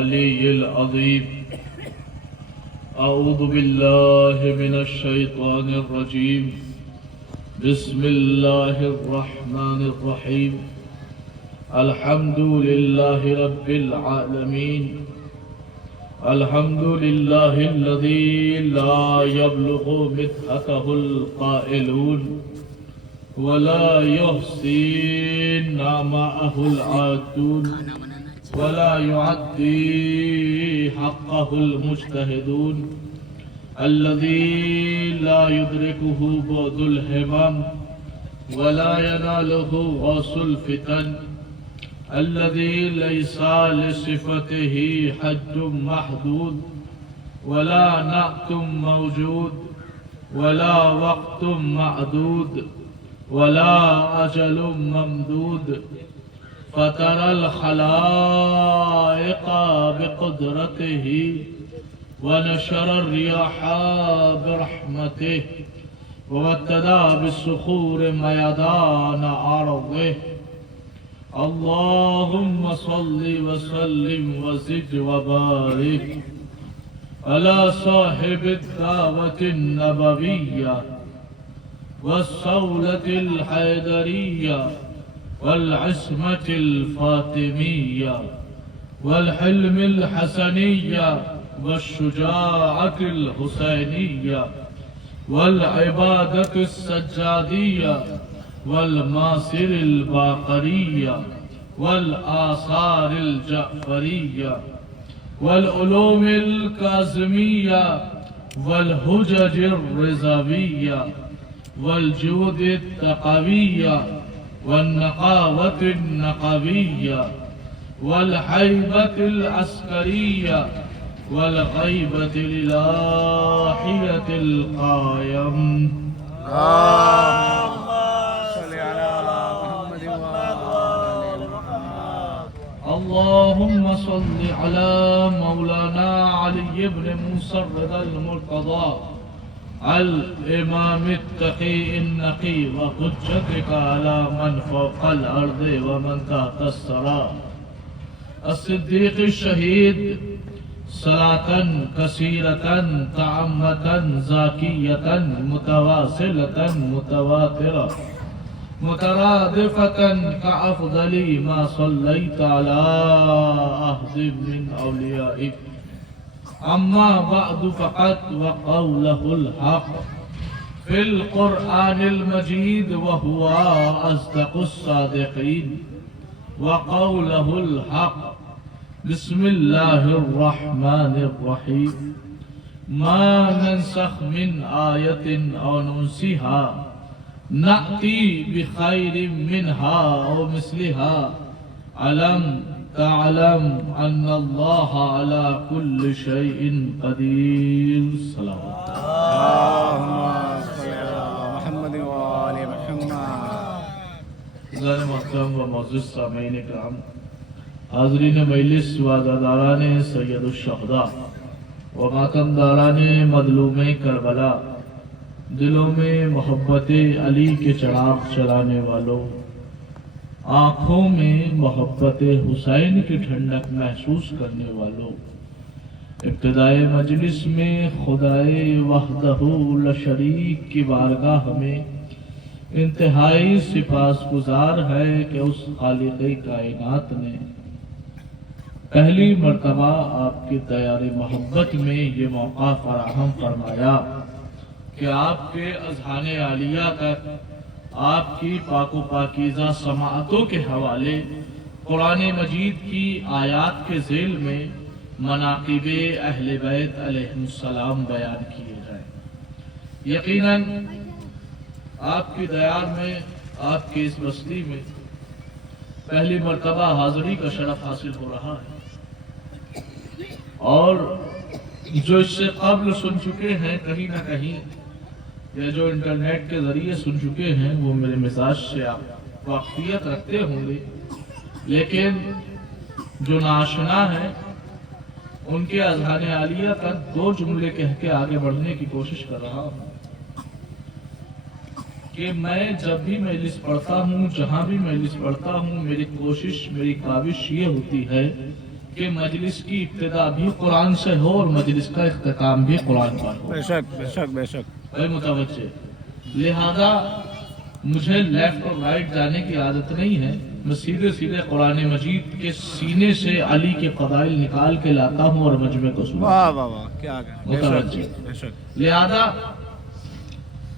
العلي العظيم. أعوذ بالله من الشيطان الرجيم. بسم الله الرحمن الرحيم. الحمد لله رب العالمين. الحمد لله الذي لا يبلغ مدحته القائلون ولا يحصي نعماءه العادون ولا يعدي حقه المجتهدون. الذي لا يدركه بعد الهمم ولا يناله غوص الفتن. الذي ليس لصفته حد محدود ولا نعت موجود ولا وقت معدود ولا أجل ممدود. فترى الخلائق بقدرته ونشر الرياح برحمته وابتدى بالصخور ميدان أرضه. اللهم صل وسلم وزد وبارك على صاحب الدعوة النبوية والصولة الحيدرية والعصمة الفاطمية والحلم الحسنية والشجاعة الحسينية والعبادة السجادية والماصر الباقرية والآثار الجعفرية والعلوم الكاظمية والحجج الرضوية والجود التقوية والنقاوة النقوية والحيبة العسكرية والغيبة الإلهية القائم. اللهم صل على مولانا علي بن موسى الرضا المرتضى الإمام التقي النقي وحجتك على من فوق الأرض ومن تحت الثرى الصديق الشهيد صلاة كثيرة تعمة زاكية متواصلة متواترة مترادفة كأفضل ما صليت على أحد من أوليائك. أما بعد فقد وقوله الحق في القرآن المجيد وهو أصدق الصادقين. وقوله الحق بسم الله الرحمن الرحيم. ما ننسخ من آية أو ننسها نأتي بخير منها أو مثلها. ألم تعلم أن الله على كل شيء قدير. اللهم صل على محمد وآل محمد. عزیز محترم و معزز سامعین کرام، حاضرین مجلس و عزاداران سید الشہداء و ماتمداران مظلوم کربلا، دلوں میں محبت علی کے چراغ چلانے والوں، آنکھوں میں محبت حسین کی ٹھنڈک محسوس کرنے والوں، ابتدائے مجلس میں خدائے وحدہ لا شریک کی بارگاہ میں انتہائی سپاسگزار ہے کہ اس خالق کائنات نے پہلی مرتبہ آپ کی دیار محبت میں یہ موقع فراہم فرمایا کہ آپ کے اذہان عالیہ تک آپ کی پاک و پاکیزہ سماعتوں کے حوالے قرآن مجید کی آیات کے ذیل میں مناقب اہل بیت علیہ السلام بیان کیے جائیں. یقیناً آپ کی دیار میں، آپ کی اس بستی میں پہلی مرتبہ حاضری کا شرف حاصل ہو رہا ہے، اور جو اس سے قبل سن چکے ہیں کہیں نہ کہیں یا جو انٹرنیٹ کے ذریعے سن چکے ہیں وہ میرے مزاج سے آپ واقفیت رکھتے ہوں گے، لیکن جو ناشنا ہیں ان کے اذہان عالیہ تک دو جملے کہہ کے آگے بڑھنے کی کوشش کر رہا ہوں کہ میں جب بھی مجلس پڑھتا ہوں، جہاں بھی مجلس پڑھتا ہوں، میری کوشش، میری کاوش یہ ہوتی ہے کہ مجلس کی ابتدا بھی قرآن سے ہو اور مجلس کا اختتام بھی قرآن پر ہو. بے شک بے شک بے شک. اے متوجہ، لہذا مجھے لیفٹ اور رائٹ جانے کی عادت نہیں ہے. میں سیدھے سیدھے قرآن مجید کے سینے سے علی کے فضائل نکال کے لاتا ہوں اور مجمع کو سنتا ہوں. واہ واہ واہ کیا بے متوجہ. شک بے شک. لہذا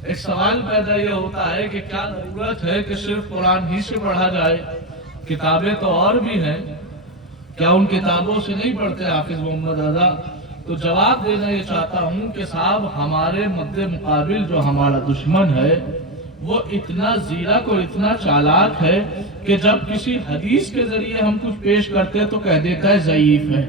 ایک سوال پیدا یہ ہوتا ہے کہ کیا ضرورت ہے کہ صرف قرآن ہی سے پڑھا جائے؟ کتابیں تو اور بھی ہیں، کیا ان کتابوں سے نہیں پڑھتے حافظ محمد رضا؟ تو جواب دینا یہ چاہتا ہوں کہ صاحب ہمارے مد مقابل جو ہمارا دشمن ہے وہ اتنا زیرک اور اتنا چالاک ہے کہ جب کسی حدیث کے ذریعے ہم کچھ پیش کرتے تو کہہ دیتا ہے ضعیف ہے،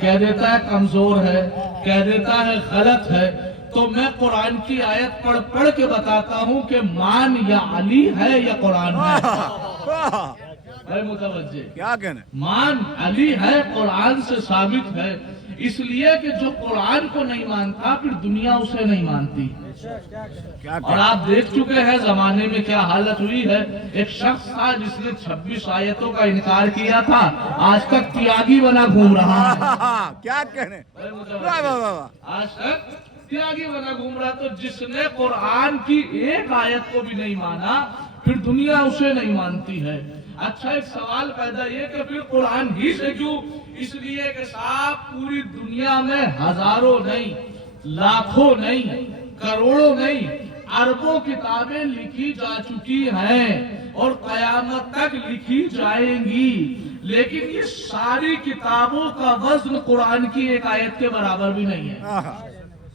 کہہ دیتا ہے کمزور ہے، کہہ دیتا ہے غلط ہے. تو میں قرآن کی آیت پڑھ پڑھ کے بتاتا ہوں کہ مان یا علی ہے یا قرآن ہے. اے متوجہ، کیا کہنا. مان علی ہے، قرآن سے ثابت ہے. اس لیے کہ جو قرآن کو نہیں مانتا پھر دنیا اسے نہیں مانتی. اور آپ دیکھ چکے ہیں زمانے میں کیا حالت ہوئی ہے. ایک شخص تھا جس نے 26 آیتوں کا انکار کیا تھا، آج تک تیاگی بنا گھوم رہا ہے. کیا کہنے. آج تک تیاگی بنا گھوم رہا. تو جس نے قرآن کی ایک آیت کو بھی نہیں مانا پھر دنیا اسے نہیں مانتی ہے. اچھا، ایک سوال پیدا یہ کہ پھر قرآن ہی سے کیوں؟ اس لیے کہ صاحب پوری دنیا میں ہزاروں نہیں، لاکھوں نہیں، کروڑوں نہیں، اربوں کتابیں لکھی جا چکی ہیں اور قیامت تک لکھی جائیں گی، لیکن یہ ساری کتابوں کا وزن قرآن کی ایک آیت کے برابر بھی نہیں ہے.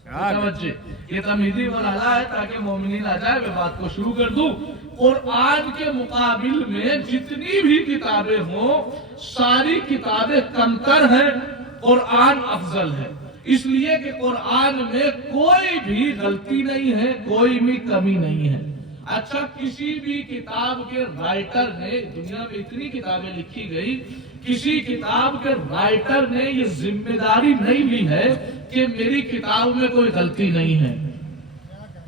توجہ، یہ تمہیدی مرحلہ ہے تاکہ مومنین آ جائے. میں بات کو شروع کر دوں. قرآن کے مقابل میں جتنی بھی کتابیں ہوں ساری کتابیں کمتر ہیں، قرآن افضل ہے. اس لیے کہ قرآن میں کوئی بھی غلطی نہیں ہے، کوئی بھی کمی نہیں ہے. اچھا، کسی بھی کتاب کے رائٹر نے، دنیا میں اتنی کتابیں لکھی گئی، کسی کتاب کے رائٹر نے یہ ذمہ داری نہیں لی ہے کہ میری کتاب میں کوئی غلطی نہیں ہے.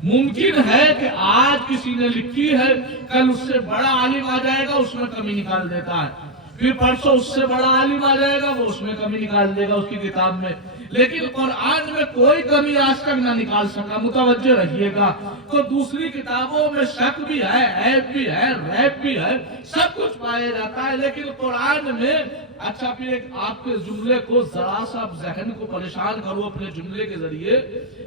ممکن ہے کہ آج کسی نے لکھی ہے، کل اس سے بڑا عالم آ جائے گا اس میں کمی نکال دیتا ہے، پھر پرسوں اس سے بڑا عالم آ جائے گا وہ اس میں کمی نکال دے گا اس کی کتاب میں. لیکن قرآن میں کوئی کمی آج تک نہ نکال سکا. متوجہ رہیے گا. تو دوسری کتابوں میں شک بھی ہے، عیب بھی ہے، ریب بھی ہے، سب کچھ پایا جاتا ہے، لیکن قرآن میں. اچھا، پھر ایک آپ کے جملے کو ذرا سا ذہن کو پریشان کرو اپنے جملے کے ذریعے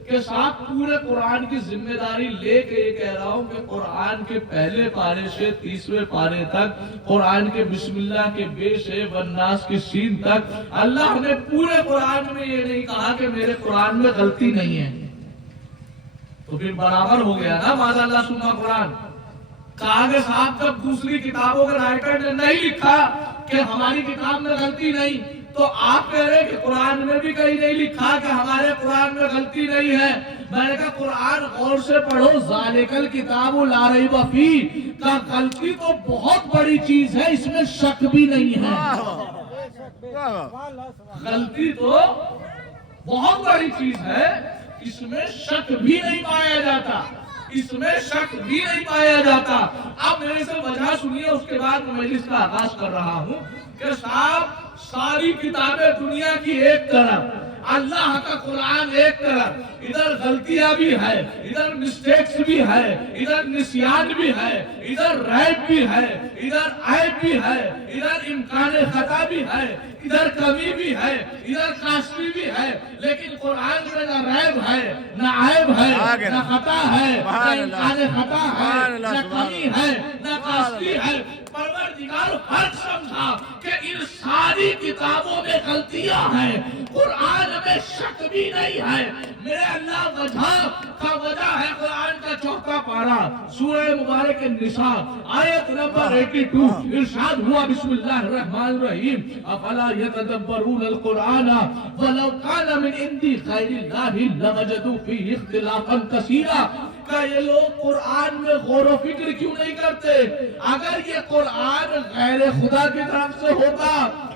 کہ صاحب پورے قرآن کی ذمہ داری لے کے یہ کہہ رہا ہوں کہ قرآن کے پہلے پارے سے 30ویں پارے تک، قرآن کے بسم اللہ کے بے سے والناس کی سین تک، اللہ نے پورے قرآن میں یہ نہیں کہا کہ میرے قرآن میں غلطی نہیں ہے. تو پھر برابر ہو گیا نا ماذا اللہ سننا قرآن. کہا کہ صاحب جب دوسری کتابوں کے رائٹر نے نہیں لکھا کہ ہماری کتاب میں غلطی نہیں، تو آپ کہہ رہے کہ قرآن میں بھی کہیں نہیں لکھا کہ ہمارے قرآن میں غلطی نہیں ہے. میں نے کہا قرآن غور سے پڑھو. ذالک الکتاب لا ریب فیہ کا غلطی تو بہت بڑی چیز ہے، اس میں شک بھی نہیں ہے. غلطی تو بہت بڑی چیز ہے، اس میں شک بھی نہیں پایا جاتا، اس میں شک بھی نہیں پایا جاتا. اب میرے سے وجہ سنیے، اس کے بعد میں مجلس کا آغاز کر رہا ہوں کہ صاحب ساری کتابیں دنیا کی ایک طرف، اللہ کا قرآن ایک طرف، ادھر غلطیاں بھی ہے، ادھر مسٹیکس بھی ہے، ادھر نسیان بھی ہے، ادھر ریب بھی ہے، ادھر عیب بھی ہے، ادھر امکان خطا بھی ہے، ادھر کمی بھی ہے، ادھر کاشتی بھی ہے. لیکن قرآن میں نہ ریب ہے، نہ عیب ہے، نہ خطا ہے، نہ امکان خطا ہے، نہ کمی ہے، نہ کاشتی ہے. پروردگار فرق سمجھا کہ ان ساری کتابوں میں غلطیاں ہیں، قرآن میں شک بھی نہیں ہے. میرے اللہ وجہ ہے قرآن کا 4واں پارہ سورہ مبارک النساء آیت نمبر 82 ارشاد ہوا بسم اللہ الرحمن الرحیم افلا یتدبرون القرآن ولو کان من عند غیر اللہ لوجدوا فیہ اختلافا کثیرا. کہ یہ لوگ قرآن میں غور و فکر کیوں نہیں کرتے؟ اگر یہ قرآن غیر خدا کی طرف سے ہوتا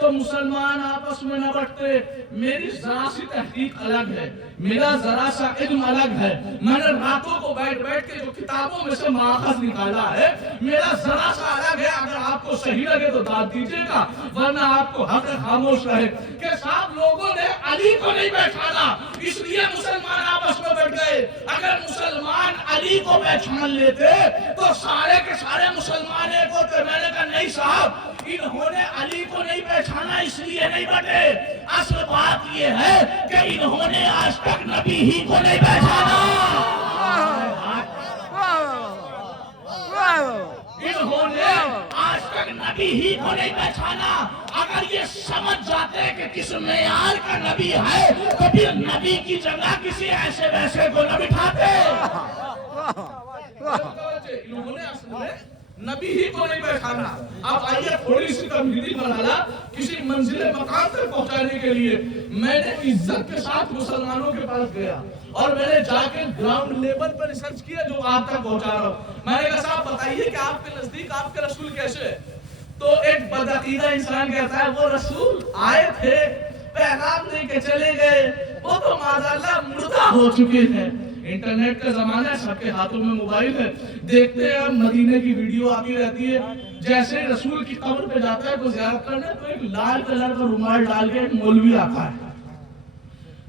تو مسلمان آپس میں نہ بٹتے. میری ذرا سی تحقیق الگ ہے, میرا ذرا سا علم الگ ہے, میں نے راتوں کو بیٹھ بیٹھ کے جو کتابوں میں سے ماخذ نکالا ہے میرا ذرا سا الگ ہے. اگر آپ کو صحیح لگے تو داد دیجیے گا, ورنہ آپ کو حق خاموش رہے. کہ صاحب لوگوں نے علی کو نہیں بیٹھانا اس لیے مسلمان آپس میں بیٹھ گئے. اگر مسلمان علی کو پہچان لیتے تو سارے کے سارے مسلمان ایک ہوتے. میں نے کہا نہیں صاحب, انہوں نے علی کو نہیں پہچانا اس لیے نہیں بٹے. اصل بات یہ ہے کہ انہوں نے آج تک نبی ہی کو نہیں پہچانا. انہوں نے آج تک نبی ہی کو نہیں پہچانا. اگر یہ سمجھ جاتے کہ کس معیار کا نبی ہے تو پھر نبی کی جگہ کسی ایسے ویسے کو نہ بٹھاتے. انہوں نے اصل میں نبی ہی کو نہیں پہچانا. اب آئیے تھوڑی سی تمہیدی مرحلہ کسی منزل مقام تک پہنچانے کے لیے میں نے عزت کے ساتھ مسلمانوں کے پاس گیا اور میں نے جا کے گراؤنڈ لیول پر ریسرچ کیا جو آپ تک پہنچا رہا ہوں. میں نے کہا صاحب بتائیے کہ آپ کے نزدیک آپ کے رسول کیسے ہے؟ تو ایک بدعقیدہ انسان کہتا ہے وہ رسول آئے تھے, پیغام دے کے چلے گئے, وہ تو معاذاللہ مردہ ہو چکے ہیں. انٹرنیٹ کا زمانہ ہے, سب کے ہاتھوں میں موبائل ہے, دیکھتے ہیں ہم مدینے کی ویڈیو آتی رہتی ہے. جیسے رسول کی قبر پہ جاتا ہے کوئی زیارت کرنے تو ایک لال کلر کا رومال ڈال کے ایک مولوی آتا ہے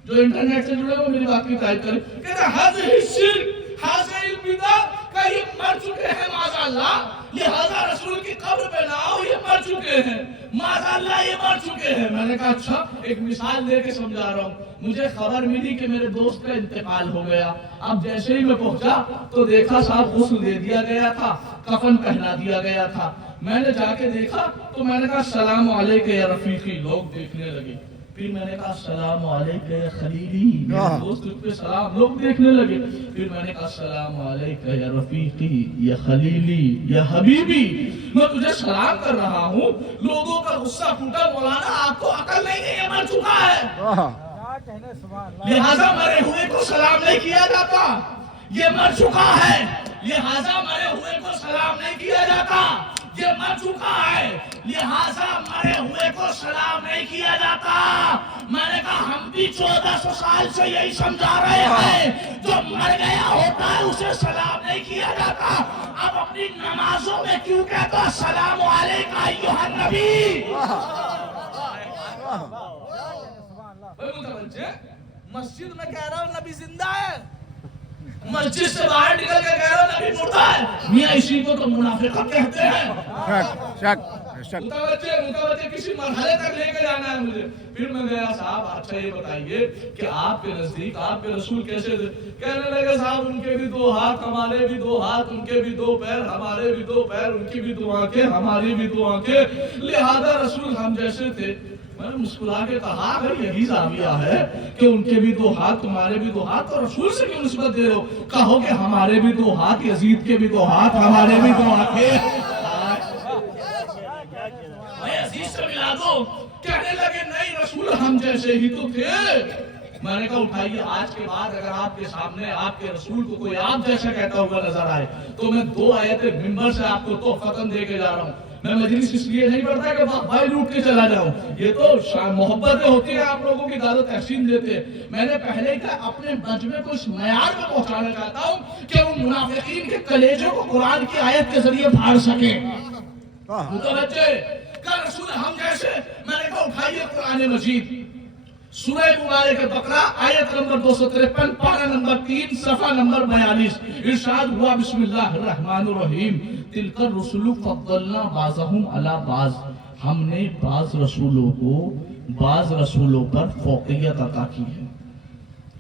جو انٹرنیٹ سے جڑے وہ میری بات کی تائید کرے, کہتا ہے حاضر شرک حاضر البدع کہ یہ مر چکے ہیں معاذاللہ, لہذا رسول کی قبر پہ نہ آؤ, یہ مر چکے ہیں معاذاللہ, یہ مر چکے ہیں. میں نے کہا اچھا ایک مثال دے کے سمجھا رہا ہوں. مجھے خبر ملی کہ میرے دوست کا انتقال ہو گیا. اب جیسے ہی میں پہنچا تو دیکھا صاحب غسل دے دیا گیا تھا, کفن پہنا دیا گیا تھا. میں نے جا کے دیکھا تو میں نے کہا السلام علیکم یا رفیقی. لوگ دیکھنے لگے. پھر میں نے کہا السلام علیکم یا خلیلی, میرے دوست پہ سلام, لوگ دیکھنے لگے. پھر میں نے کہا السلام علیکم یا رفیقی یا خلیلی یا حبیبی, میں تجھے سلام کر رہا ہوں. لوگوں کا غصہ پھوٹا, مولانا آپ کو عقل نہیں ہے, یہ مر چکا ہے, لہذا مرے ہوئے کو سلام نہیں کیا جاتا. یہ مر چکا ہے, لہذا مرے ہوئے کو سلام نہیں کیا جاتا. یہ مر چکا ہے, لہذا مرے ہوئے کو سلام نہیں کیا جاتا. میں نے کہا ہم بھی 1400 سال سے یہی سمجھا رہے ہیں, جو مر گیا ہوتا ہے اسے سلام نہیں کیا جاتا. اب اپنی نمازوں میں کیوں کہتا السلام علیکم ایھا النبی. مسجد میں کہہ رہا ہوں نبی زندہ ہے, مسجد سے باہر نکل کے کہہ رہا ہوں نبی مردہ ہے. میاں اسی کو تو منافقت کہتے ہیں. متوجہ کسی مرحلے تک لے کے جانا ہے مجھے. پھر میں گیا صاحب اچھا یہ بتائیے کہ آپ کے نزدیک آپ کے رسول کیسے تھے؟ کہنے لگے صاحب ان کے بھی 2 ہاتھ, ہمارے بھی 2 ہاتھ, ان کے بھی 2 پیر, ہمارے بھی 2 پیر, ان کی بھی 2 آنکھیں, ہماری بھی 2 آنکھیں, لہذا رسول ہم جیسے تھے. میں نے مسکرا کے کہا اگر یہی زاویہ ہے کہ ان کے بھی 2 ہاتھ, تمہارے بھی 2 ہاتھ, تو رسول سے کیوں نسبت دے رہے ہو؟ کہو کہ ہمارے بھی 2 ہاتھ, یزید کے بھی 2 ہاتھ, ہمارے بھی 2 آنکھیں. یزید سے ملا دو. کہنے لگے نہیں رسول ہم جیسے ہی تو تھے. میں نے کہا اٹھائیے آج کے بعد اگر آپ کے سامنے آپ کے رسول کو کوئی آپ جیسا کہتا ہوا نظر آئے تو میں 2 آیتیں منبر سے آپ کو تحفتاً دے کے جا رہا ہوں. میں مجلس اس لیے نہیں پڑھتا کہ بھائی لوٹ کے چلا جاؤں, یہ تو محبتیں ہوتی ہیں, آپ لوگوں کی داد و تحسین دیتے ہیں. میں نے پہلے ہی کہا اپنے مجمع کو اس معیار میں پہنچانا چاہتا ہوں کہ ان منافقین کے کلیجوں کو قرآن کی آیت کے ذریعے پھاڑ سکیں. متوجہ کہ رسول ہم جیسے. میں نے کہا اٹھائیے قرآن مجید سورہ مبارک بقرہ آیت نمبر 253 پارہ نمبر 3 صفحہ نمبر 42. ارشاد ہوا بسم اللہ الرحمن الرحیم تلک الرسل فضلنا بعضهم علی بعض, ہم نے بعض رسولوں کو بعض رسولوں پر فوقیت عطا کی ہے.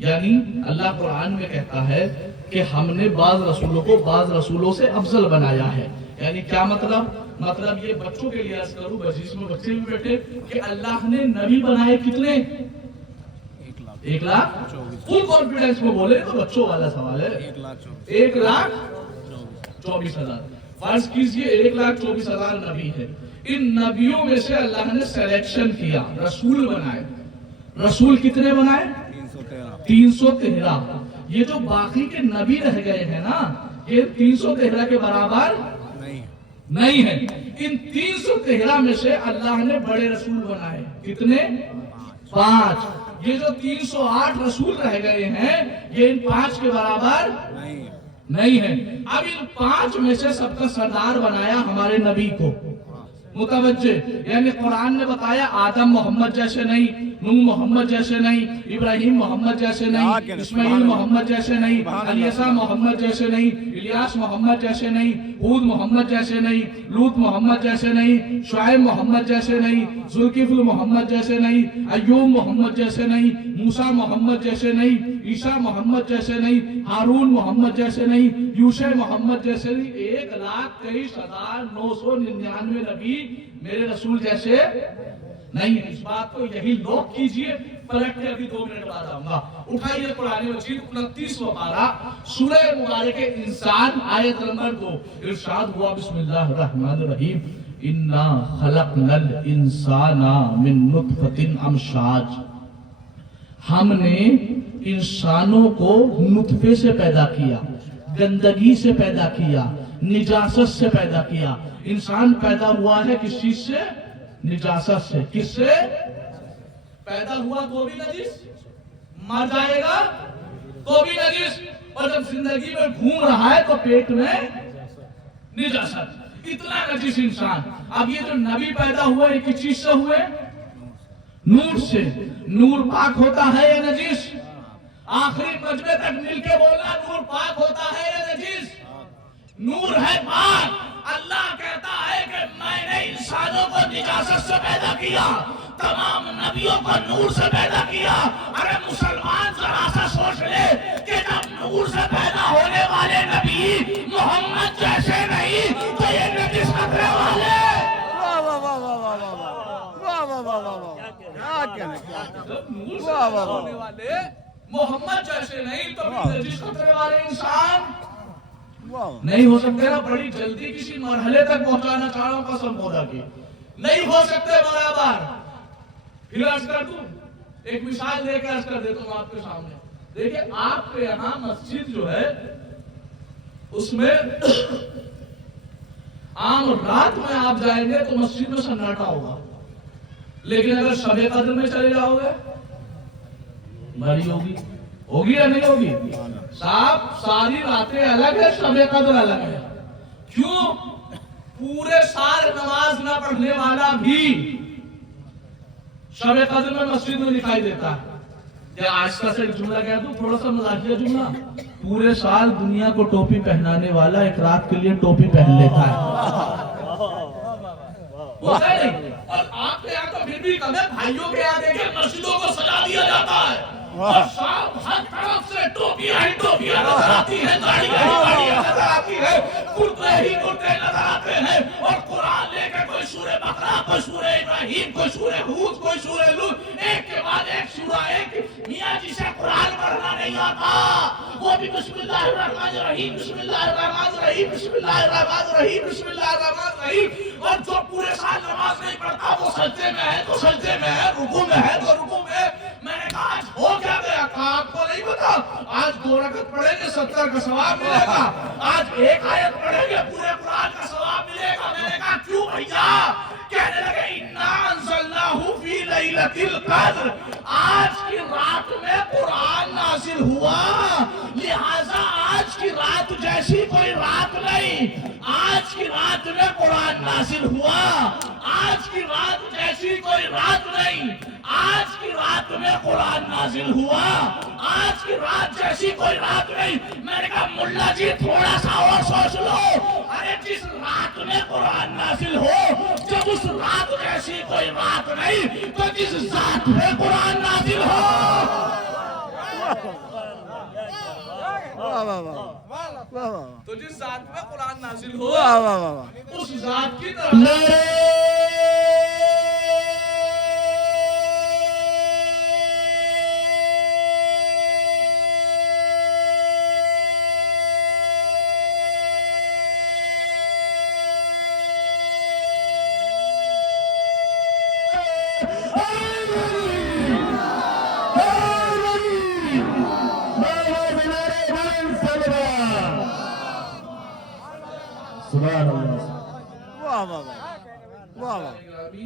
یعنی اللہ قرآن میں کہتا ہے کہ ہم نے بعض رسولوں کو بعض رسولوں سے افضل بنایا ہے. یعنی کیا مطلب یہ بچوں کے لیے عرض کروں, مجلس میں بچے بھی بیٹھے, کہ اللہ نے نبی بنائے کتنے؟ 1,24,000. فل کانفیڈنس میں بولے تو بچوں والا سوال ہے. 1,24,000. فرض کیجئے 1,24,000 نبی ہے. ان نبیوں میں سے اللہ نے سلیکشن کیا, رسول بنائے. رسول کتنے بنائے؟ 313. یہ جو باقی کے نبی رہ گئے ہیں نا, یہ 313 کے برابر نہیں ہے. ان 313 میں سے اللہ نے بڑے رسول بنائے کتنے؟ 5. یہ جو 308 رسول رہ گئے ہیں یہ ان 5 کے برابر نہیں ہے. اب ان 5 میں سے سب کا سردار بنایا ہمارے نبی کو. متوجہ، یعنی قرآن نے بتایا آدم محمد جیسے نہیں، نوح محمد جیسے نہیں، ابراہیم محمد جیسے نہیں، اسماعیل محمد جیسے نہیں، عیسیٰ محمد جیسے نہیں، الیاس محمد جیسے نہیں، ہود محمد جیسے نہیں، لوط محمد جیسے نہیں، شعیب محمد جیسے نہیں، ذوالکفل محمد جیسے نہیں، ایوب محمد جیسے نہیں، موسیٰ محمد جیسے نہیں، عیسیٰ محمد جیسے نہیں، ہارون محمد جیسے نہیں، یوشع محمد جیسے نہیں. 1,23,999 نبی میرے رسول جیسے نہیں. اس بات کو یہی نوٹ کیجئے. پلٹ کے ابھی 2 منٹ بعد آؤں گا. اٹھائیے قرآن مجید 29واں پارہ سورہ مبارک انسان آیت نمبر 2. ارشاد ہوا بسم اللہ الرحمن الرحیم انا خلقنا الانسان من نطفۃ امشاج. ہم نے انسانوں کو نطفے سے پیدا کیا، گندگی سے پیدا کیا، نجاست سے پیدا کیا. انسان پیدا ہوا ہے کس چیز سے؟ نجاست سے. کس سے پیدا ہوا؟ تو بھی نجس، مر جائے گا تو بھی نجس، اور جب زندگی میں گھوم رہا ہے تو پیٹ میں نجاست. اتنا نجس انسان. اب یہ جو نبی پیدا ہوئے کس چیز سے ہوئے؟ نور سے. نور پاک ہوتا ہے یا نجس؟ آخری مجمع تک مل کے بولنا، نور پاک ہوتا ہے یا نجس؟ نور ہے پاک. اللہ کہتا ہے کہ میں نے انسانوں کو نجاست سے پیدا کیا، تمام نبیوں کو نور سے پیدا کیا. ارے مسلمان ذرا سا سوچ لے کہ جب نور سے پیدا ہونے والے نبی محمد جیسے نہیں تو یہ نجس خطرے والے. واہ واہ واہ واہ واہ واہ واہ واہ واہ واہ. نور سے پیدا ہونے والے محمد جیسے نہیں تو نجس خطرے والے انسان نہیں ہو سکتے. نا بڑی جلدی کسی مرحلے تک پہنچانا چاہ رہا ہوں قسم خدا کی، نہیں ہو سکتے برابر. پھر عرض کر دوں، ایک مثال دے کے عرض کر دیتا ہوں آپ کے سامنے. دیکھیں آپ کے یہاں مسجد جو ہے اس میں عام رات میں آپ جائیں گے تو مسجد میں سناٹا ہوگا، لیکن اگر شب قدر میں چلے جاؤ گے بھری ہوگی. ہوگی یا نہیں ہوگی؟ صاحب ساری راتیں الگ ہے، شب قدر الگ ہے. کیوں؟ پورے سال نماز نہ پڑھنے والا بھی شب قدر میں مسجد میں دکھائی دیتا ہے. یا آہستہ سے ایک جملہ کہہ دوں، تھوڑا سا مزاحیہ جملہ. پورے سال دنیا کو ٹوپی پہنانے والا ایک رات کے لیے ٹوپی پہن لیتا ہے. ہوتا ہے نہیں؟ اور آپ کے یہاں تو پھر بھی کم ہے. بھائیوں کے یہاں دیکھیں مسجدوں کو سجا دیا جاتا ہے اور صاحب ہر طرف سے ٹوپیاں ہی ٹوپیاں نظر آتی ہیں، گاڑیاں ہی گاڑیاں نظر آتی ہیں، کرتے ہی کرتے نظر آتے ہیں. اور قرآن لے کے کوئی سورہ بقرہ، کوئی سورہ ابراہیم، کوئی سورہ ہود، کوئی سورہ لوط، ایک کے بعد ایک سورہ. ایک میاں جسے قرآن پڑھنا نہیں آتا وہ بھی بسم اللہ الرحمن الرحیم، بسم اللہ الرحمن الرحیم، بسم اللہ الرحمن الرحیم، بسم اللہ الرحمن الرحیم. اور جو پورے سال نماز نہیں پڑھتا وہ سجدے میں ہے تو سجدے میں ہے، رکوع میں ہے تو رکوع میں ہے. میں نے کہا آج ہو کیا گیا؟ کہا آپ کو نہیں پتا، آج 2 رکعت پڑھیں گے 70 کا ثواب ملے گا، آج 1 آیت پڑھیں گے پورے قرآن کا ثواب ملے گا. میں نے کہا کیوں بھیا؟ کہنے لگے انا انزلناہ فی لیلۃ القدر. آج کی رات میں قرآن نازل ہوا، لہذا آج کی رات جیسی کوئی رات نہیں. آج کی رات میں قرآن نازل ہوا، آج کی رات جیسی کوئی رات نہیں. آج کی رات میں قرآن نازل ہوا، آج کی رات جیسی کوئی رات نہیں. میں نے کہا ملا جی تھوڑا سا اور سوچ لو. ارے جس رات میں قرآن نازل ہو، جب اس رات جیسی کوئی رات نہیں تو جس ذات میں قرآن نازل ہو. تو جس ذات میں قرآن نازل ہو اس ذات کی طرف واہ واہ واہ.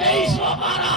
2312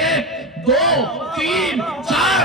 1 2 3 4,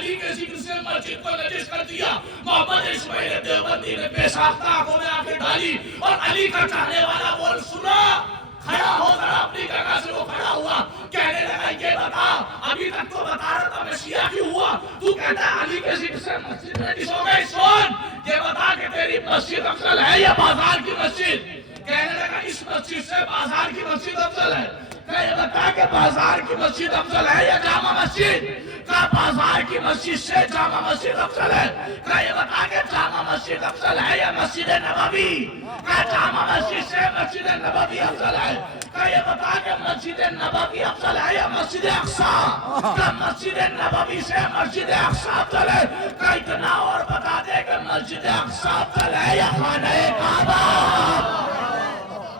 علی کے ذکر سے مسجد کو نجس کر دیا. محمد اسماعیل دیوبندی نے بے ساختہ آنکھوں میں آنکھیں ڈالی اور علی کا چاہنے والا بول سنا. کھڑا ہو کر اپنی جگہ سے وہ کھڑا ہوا, کہنے لگا یہ بتا, ابھی تک تو بتا رہا تھا میں شیعہ کیوں ہوا, تو کہتا ہے علی کے ذکر سے مسجد نجس ہو گئی. سن, یہ بتا کہ تیری مسجد افضل ہے یا بازار کی مسجد. کہنے لگا اس مسجد سے بازار کی مسجد افضل ہے. یہ بتا کہ بازار کی مسجد افضل ہے یا جامع مسجد. کہا بازار کی مسجد سے جامع مسجد افضل ہے. کہا یہ بتا کہ جامع مسجد افضل ہے یا مسجد نبوی. کہا جامع مسجد سے مسجد نبوی افضل ہے. کہا یہ بتا کہ مسجد نبوی افضل ہے یا مسجد اقصی. کہا مسجد نبوی سے مسجد اقصی افضل ہے. کہا اتنا اور بتا دے کہ مسجد اقصی افضل ہے یا خانہ کعبہ.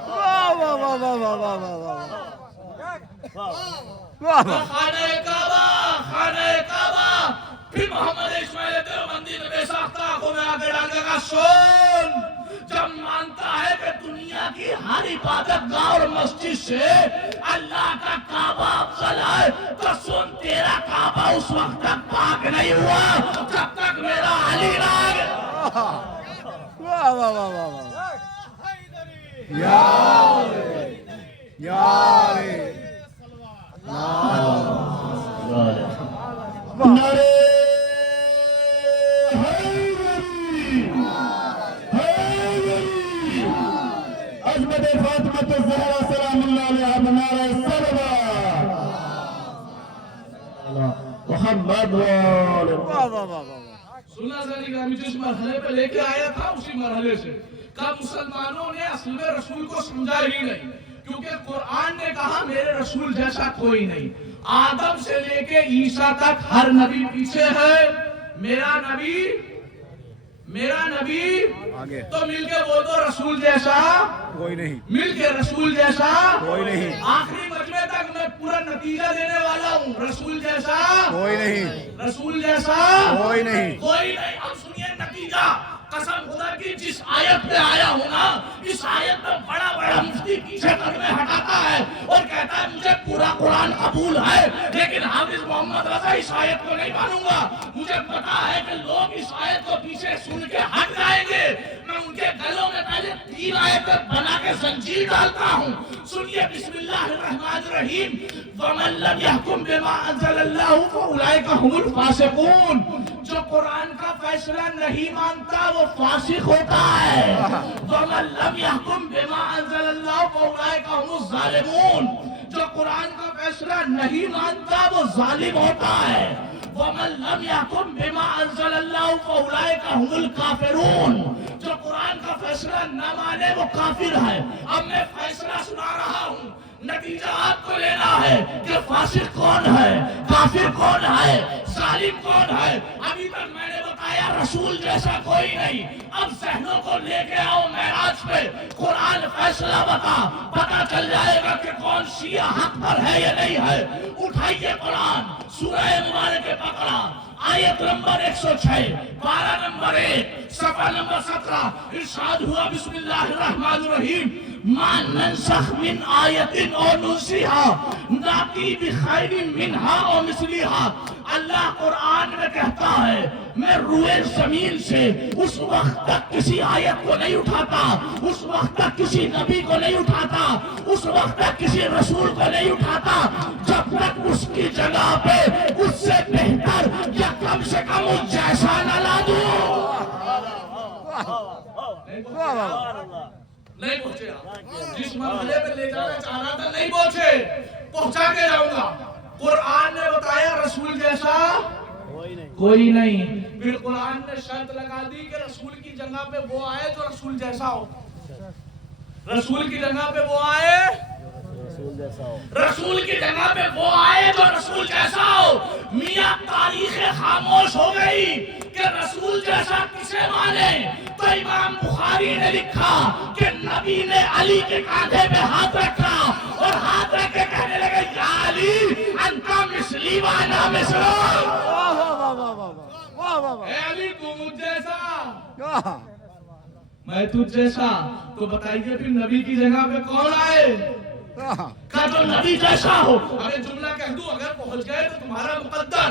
واہ واہ واہ واہ واہ واہ واہ خانہ کعبہ, خانہ کعبہ. پھر محمد اسماعیل دیوبندی نے بے ساختہ آنکھوں میں آگے ڈال کے کہا سن, جب مانتا ہے کہ دنیا کی ہر عبادت گاہ اور مسجد سے اللہ کا کعبہ افضل ہے, تو سن تیرا کعبہ اس وقت تک پاک نہیں ہوا جب تک میرا علی نہ آئے. واہ واہ واہ واہ واہ. یا نعرے عظمت فاطمہ الزہرا سلام اللہ علیہا بنارے صلوات محمد وآلہ. واہ واہ واہ واہ. سننا ذرا گرامی, جس مرحلے پہ لے کے آیا تھا اسی مرحلے سے کہا مسلمانوں نے اصل میں رسول کو سمجھا ہی نہیں, کیونکہ قرآن نے کہا میرے رسول جیسا کوئی نہیں. آدم سے لے کے عیسیٰ تک ہر نبی پیچھے ہے, میرا نبی آگے تو مل کے بول دو رسول جیسا کوئی نہیں, مل کے رسول جیسا کوئی نہیں, آخری مجمع تک میں پورا نتیجہ دینے والا ہوں. رسول جیسا کوئی نہیں, رسول جیسا کوئی نہیں. کوئی نہیں. اب سنیے نتیجہ, قسم خدا کی جس آیت پہ آیا ہوں نا, اس آیت میں بڑا بڑا مفتی پیچھے قدمیں ہٹاتا ہے اور کہتا ہے مجھے پورا قرآن قبول ہے, لیکن حافظ محمد رضا اس آیت کو نہیں مانوں گا. مجھے پتا ہے کہ لوگ اس آیت کو پیچھے سن کے ہٹ جائیں گے. میں ان کے گلوں میں پہلے 3 آیتیں بنا کے زنجیر ڈالتا ہوں. سنیے, بسم اللہ الرحمن الرحیم. وَمَن لَّمْ يَحْكُم بِمَا أَنزَلَ اللَّهُ فَأُولَٰئِكَ هُمُ الْفَاسِقُونَ. جو قرآن کا فیصلہ نہیں مانتا وہ فاسق ہوتا ہے. وَمَن لَّمْ يَحْكُم بِمَا أَنزَلَ اللَّهُ فَأُولَٰئِكَ هُمُ الظَّالِمُونَ. جو قرآن کا فیصلہ نہیں مانتا وہ ظالم ہوتا ہے. وَمَن لَّمْ يَحْكُم بِمَا أَنزَلَ اللَّهُ فَأُولَٰئِكَ هُمُ الْكَافِرُونَ. جو قرآن کا فیصلہ نہ مانے وہ کافر ہے. اب میں فیصلہ سنا رہا ہوں, نتیجہ آپ کو لینا ہے کہ فاسق کون ہے, کافر کون ہے, ظالم کون ہے. ابھی تک میں نے بتایا رسول جیسا کوئی نہیں. اب ذہنوں کو لے کے آؤ معراج پہ, قرآن فیصلہ بتا, پتا چل جائے گا کہ کون شیعہ حق پر ہے یا نہیں ہے. اٹھائیے قرآن, سورہ مبارک پکڑا, آیت نمبر 106, پارہ نمبر 1, صفحہ نمبر 17. ارشاد ہوا بسم اللہ الرحمن الرحیم. ما ننسخ من آیت او ننسیها ناتی بخیر منها او مثلیها. اللہ قرآن میں کہتا ہے میں روئے زمین سے اس وقت تک کسی آیت کو نہیں اٹھاتا, اس وقت تک کسی نبی کو نہیں اٹھاتا, اس وقت تک کسی رسول کو نہیں اٹھاتا جب تک اس کی جگہ پہ اس سے بہتر یا کم سے کم اس جیسا نہ لا دوں. نہیں پہنچے, جس مرحلے پہ لے جانا چاہ رہا تھا نہیں پہنچے, پہنچا کے جاؤں گا. قرآن نے بتایا رسول جیسا کوئی نہیں. پھر قرآن نے شرط لگا دی کہ رسول کی جگہ پہ وہ آئے جو رسول جیسا ہو. رسول کی جگہ پہ وہ آئے, رسول کی جگہ پہ وہ آئے جو رسول جیسا ہو. میاں تاریخ خاموش ہو گئی کہ رسول جیسا کسے مانے. تو امام بخاری نے لکھا کہ نبی نے علی کے کاندھے پہ ہاتھ رکھا اور ہاتھ رکھ کے کہنے لگے یا علی انت مثلی وانا مثلک. واہ واہ واہ واہ واہ واہ واہ. اے علی تو مجھ جیسا میں تجھ جیسا. تو بتائیے پھر نبی کی جگہ پہ کون آئے کا جو نبی جیسا ہو. ابھی جملہ کہہ دوں, اگر پہنچ گئے تو تمہارا مقدر,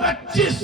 25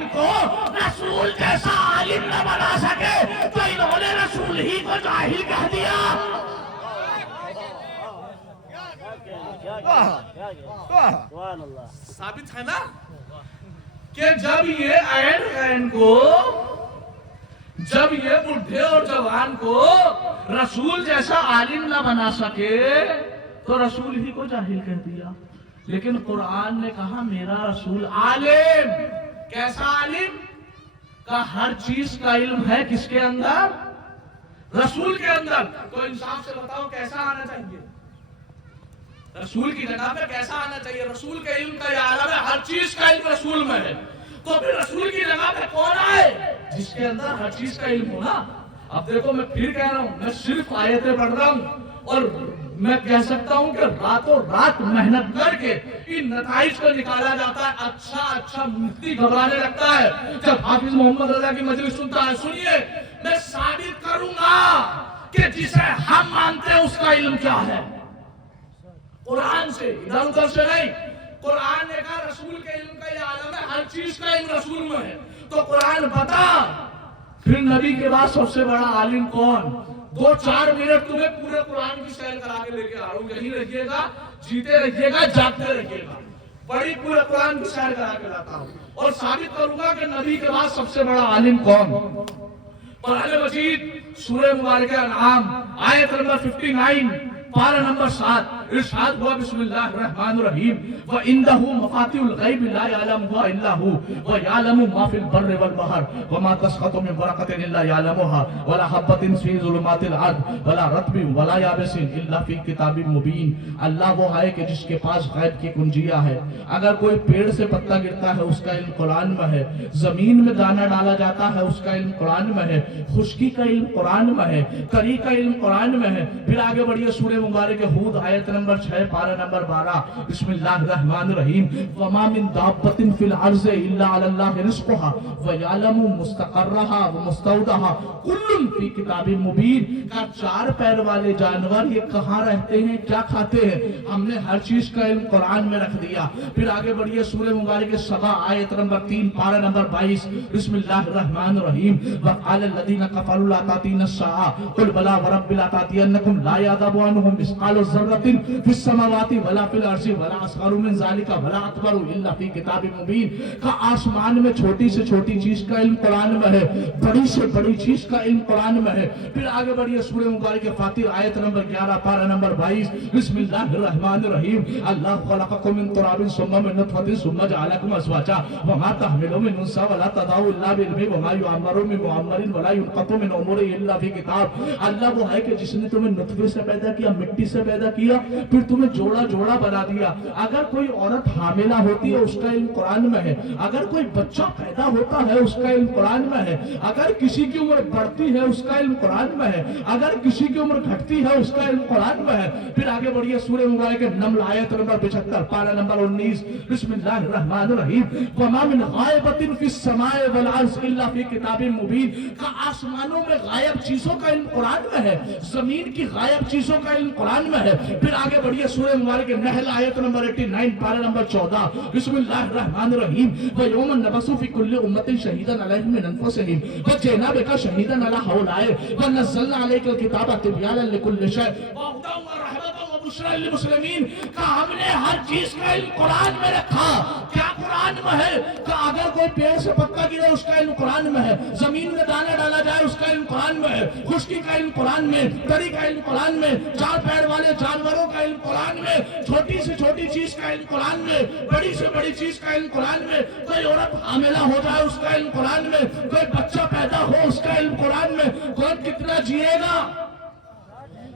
عالم کو رسول جیسا عالم نہ بنا سکے تو انہوں نے رسول ہی کو جاہل کہہ دیا. ثابت ہے نا کہ جب یہ عین کو، جب یہ بڈھے اور جوان کو رسول جیسا عالم نہ بنا سکے تو رسول ہی کو جاہل کہہ دیا. لیکن قرآن نے کہا میرا رسول عالم. کیسا عالم؟ کا ہر چیز کا علم ہے کس کے اندر؟ رسول کے اندر. تو انصاف سے بتاؤ کیسا آنا چاہیے؟ رسول کی جگہ پہ کیسا آنا چاہیے؟ رسول کے علم کا یہ عالم ہے، ہر چیز کا علم رسول میں ہے. تو پھر رسول کی جگہ پہ کون آئے؟ جس کے اندر ہر چیز کا علم ہونا. اب دیکھو میں پھر کہہ رہا ہوں، میں صرف آیتیں پڑھ رہا ہوں اور میں کہہ سکتا ہوں کہ راتوں رات محنت کر کے ان نتائج کو نکالا جاتا ہے. اچھا مفتی گھبرانے لگتا ہے جب حافظ محمد رضا کی مجلس سنتا ہے. سنیے، میں ثابت کروں گا کہ جسے ہم مانتے ہیں اس کا علم کیا ہے. قرآن سے، ادھر ادھر سے نہیں. قرآن نے کہا رسول کے علم کا یہ عالم ہے، ہر چیز کا علم رسول میں ہے. تو قرآن بتا پھر نبی کے بعد سب سے بڑا عالم کون؟ 2-4 منٹ تمہیں پورے قرآن کی سیر کرا کے لے کے آ رہا ہوں. یہیں رہیے گا، جیتے رہیے گا، جاگتے رہیے گا. بڑی پورے قرآن کی سیر کرا کے لاتا ہوں اور ثابت کروں گا کہ نبی کے بعد سب سے بڑا عالم کون. قرآن مجید سورہ مبارکہ انعام آیت نمبر 59 پارہ نمبر 7 ارشاد ہوا بسم اللہ الرحمن الرحیم وَإِنَّهُ مَفَاتِحُ الْغَيْبِ لَا يَعْلَمُهَا إِلَّا هُوَ وَيَعْلَمُ مَا فِي الْبَرِّ وَالْبَحْرِ وَمَا تَسْقُطُ مِنْ وَرَقَةٍ إِلَّا يَعْلَمُهَا وَلَا حَبَّةٍ فِي ظُلُمَاتِ الْأَرْضِ وَلَا رَطْبٍ وَلَا يَابِسٍ إِلَّا فِي كِتَابٍ مُبِينٍ. اللہ وہ ہے کہ جس کے پاس غیب کی کنجیاں ہے. اگر کوئی پیڑ سے پتا گرتا ہے اس کا علم قرآن میں ہے. زمین میں دانہ ڈالا جاتا ہے اس کا علم قرآن میں ہے. خشکی کا علم قرآن میں ہے. تری کا علم قرآن میں ہے. پھر آگے بڑھیے سورہ مبارک ہود آیت نمبر 6 پارہ نمبر 12 بسم اللہ الرحمن الرحیم وما من دابة في الارض الا على الله رزقها ويعلم مستقرها ومستودعها كل في كتاب مبين. کا 4 پیر والے جانور یہ کہاں رہتے ہیں، کیا کھاتے ہیں، ہم نے ہر چیز کا علم قرآن میں رکھ دیا. پھر آگے بڑھیے سورہ مبارک سبا آیت نمبر 3 پارہ نمبر 22 بسم اللہ الرحمن الرحیم وقال الذين كفروا لا تأتينا الساعة قل بلى ورب لا تأتينكم لا يعذب عنهم مثقال ذرة في السماوات ولا في الارض ولا اصغر من ذلك ولا اکبر الا في کتاب مبین. کا آسمان میں چھوٹی سے چھوٹی چیز کا علم قرآن میں ہے، بڑی سے بڑی چیز کا علم قرآن میں ہے. پھر آگے بڑھیے سورہ مبارک فاطر آیت نمبر 11 پارہ نمبر 22 بسم اللہ الرحمن الرحیم اللہ خلقکم من تراب ثم من نطفة ثم جعلکم ازواجا وما تحمل من انثى ولا تضع الا بعلمه وما يعمر من معمر ولا ينقطع من عمره الا في کتاب. اللہ وہ ہے کہ جس نے تمہیں نطفے سے پیدا کیا، مٹی سے پیدا کیا، پھر تمہیں جوڑا جوڑا بنا دیا. اگر کوئی عورت حاملہ ہوتی ہے اس کا علم قرآن میں ہے. اگر کوئی بچہ پیدا ہوتا ہے اس کا علم قرآن میں ہے. اگر کسی کی عمر بڑھتی ہے اس کا علم قرآن میں ہے. اگر کسی کی عمر گھٹتی ہے اس کا علم قرآن میں ہے. پھر آگے بڑھیے سورہ مبارک نمل آیت نمبر 75 پارہ نمبر 19 بسم اللہ الرحمن الرحیم وما من غائبۃ فی السماء والارض الا فی کتاب مبین. کا آسمانوں میں غائب چیزوں کا علم قرآن میں ہے، زمین کی غائب چیزوں کا علم قرآن میں ہے. پھر آگے بڑھیے سورہ مبارک نحل آیت نمبر 89 پارہ نمبر 14 بسم اللہ الرحمن الرحیم وَيَوْمَ نَبْعَثُ فِي كُلِّ أُمَّةٍ شَهِيدًا عَلَيْهِمْ مِنْ أَنفُسِهِمْ وَجِئْنَا بِكَ شَهِيدًا عَلَى هَؤُلَاءِ وَنَزَّلْنَا عَلَيْكَ الْكِتَابَ تِبْيَانًا لِكُلِّ شَيْءٍ وَهُدًى وَرَحْمَةً وَبُشْرًى لِلْمُسْلِمِينَ. کہ ہم نے ہر چیز کا علم قرآن میں رکھا. کیا قرآن میں ہے؟ کہ اگر کوئی پیڑ سے پتا گرے اس کا علم قرآن میں ہے. زمین میں دانہ ڈالا جائے اس کا علم قرآن میں ہے. خشکی کا علم قرآن میں، تری کا علم قرآن میں، 4 پیر والے جانوروں کا علم قرآن میں، چھوٹی سے چھوٹی چیز کا علم قرآن میں، بڑی سے بڑی چیز کا علم قرآن میں. کوئی عورت حاملہ ہو جائے اس کا علم قرآن میں، کوئی بچہ پیدا ہو اس کا علم قرآن میں، کون کتنا جیے گا،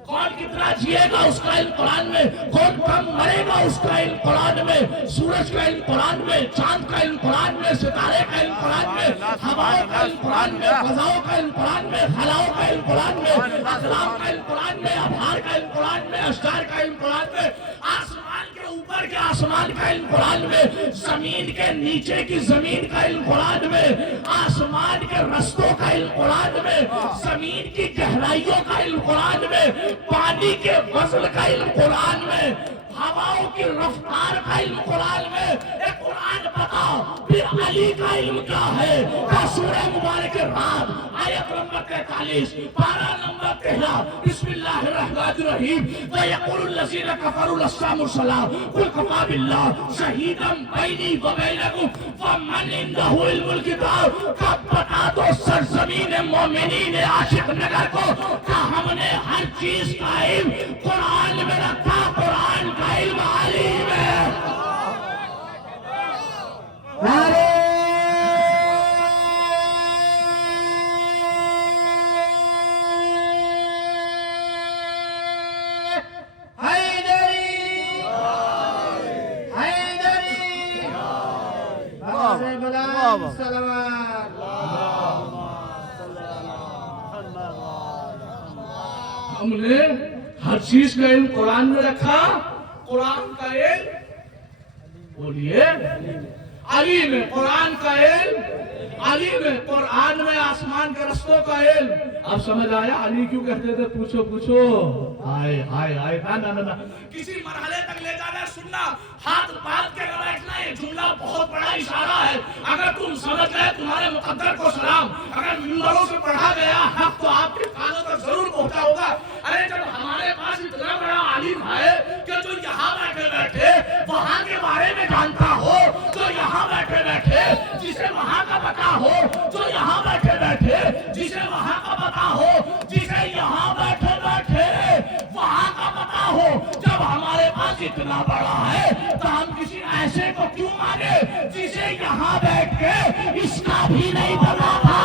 کون کتنا جیے گا اس کا علم قرآن میں، کون کم مرے گا اس کا علم قرآن میں. سورج کا علم قرآن میں، چاند کا علم قرآن میں، ستارے کا علم قرآن میں، ہواؤں کا علم قرآن میں، فضاؤں کا علم قرآن میں، خلاؤں کا علم قرآن میں، اقلام کا علم قرآن میں، ابحار کا علم قرآن میں، اشجار کا علم قرآن میں، آسمان کے اوپر کے آسمان کا علم قرآن میں، زمین کے نیچے کی زمین کا علم قرآن میں، آسمان کے رستوں کا علم قرآن میں، زمین کی گہرائیوں کا علم قرآن میں، پانی کے وزن کا علم قرآن میں، ہواؤں کی رفتار کا علم قرآن میں. قرآن قرآن بتاؤ پھر علی کا علم کیا ہے؟ کہ سورہ مبارک رات آیت نمبر 43 پارہ نمبر 13 بسم اللہ الرحمن الرحیم وَيَقُولُ الَّذِينَ كَفَرُوا لَسْتَ مُرْسَلًا قُلْ كَفَىٰ بِاللَّهِ شَهِيدًا بَيْنِي وَبَيْنَكُمْ وَمَنْ عِندَهُ عِلْمُ الْكِتَابِ کب بتا دو سرزمین مومنین عاشق نگر کو کہ ہم نے ہر چیز کا علم قرآن میں رکھا، قرآن کا علم علی میں۔ ہم نے ہر چیز کا علم قرآن میں رکھا، قرآن کا علم بولیے علی میں، قرآن کا علم علی میں، قرآن میں آسمان کے رستوں کا علم۔ اب سمجھ آیا علی کیوں کہتے تھے پوچھو پوچھو؟ ہائے ہائے ہائے نا کسی مرحلے تک لے جانا، سننا، ہاتھ باندھ کے نہ بیٹھنا، یہ جملہ بہت بڑا اشارہ ہے۔ اگر تم سمجھ گئے تمہارے مقدر کو سلام، اگر منبروں سے پڑھا گیا حق تو آپ کے کانوں تک ضرور پہنچا ہوگا۔ ارے جب ہمارے پاس اتنا بڑا عالم ہے کہ جو یہاں بیٹھے بیٹھے وہاں کے بارے میں جانتا ہو، جو یہاں بیٹھے بیٹھے جسے وہاں کا پتا ہو، جو یہاں بیٹھے بیٹھے جسے وہاں کا پتا ہو، جسے یہاں بیٹھے بیٹھے وہاں کا پتا ہو، جب ہمارے پاس اتنا بڑا ہے تو ہم کسی ایسے کو کیوں مانے جسے یہاں بیٹھ کے اس کا بھی نہیں پتا تھا؟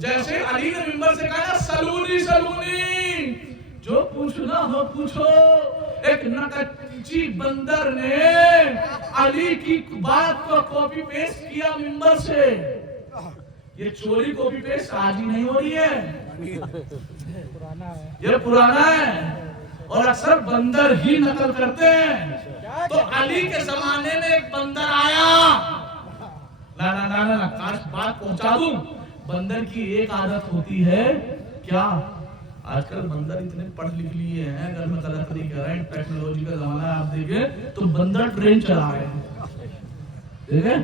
جیسے علی نے منبر سے کہا سلونی سلونی، جو پوچھنا ہو پوچھو۔ ایک نکچی بندر نے علی کی بات کو کاپی پیسٹ کیا منبر سے۔ یہ چوری کاپی پیسٹ آج ہی نہیں ہو رہی ہے، یہ پرانا ہے، اور اکثر بندر ہی نقل کرتے ہیں۔ تو علی کے زمانے میں ایک بندر آیا، نا کاش بات پہنچا دوں۔ بندر کی ایک عادت ہوتی ہے کیا؟ آج کل بندر اتنے پڑھ لکھ لیے ہیں، گھر میں غلط نہیں کر رہے ہیں، ٹیکنالوجی کا زمانہ ہے۔ آپ دیکھیں تو بندر ٹرین چلا رہے ہیں، دیکھیں